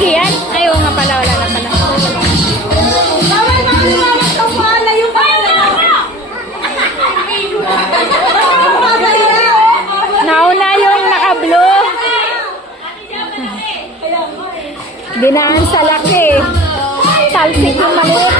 Sige yan. Ayaw nga pala, wala na pala. Nauna yung naka-blue. Dinaan sa laki. Talsik yung maliit.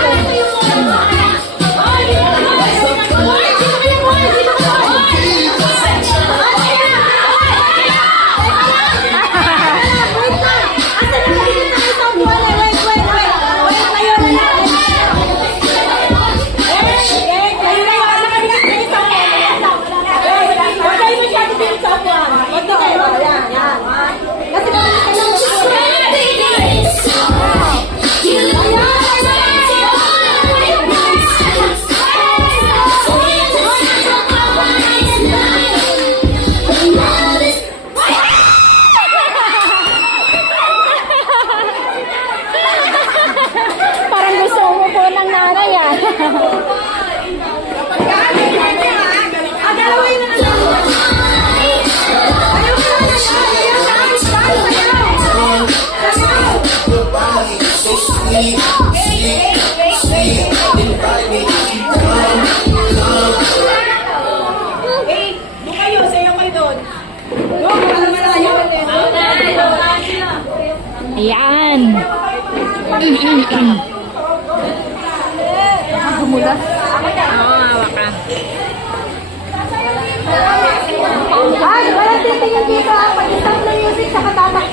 Parang gusto mo po ng nanay ah. Ayan. Gumula? Oo, hawak ka. Ay, walang titingin dito. Pag-isang na music sa katatak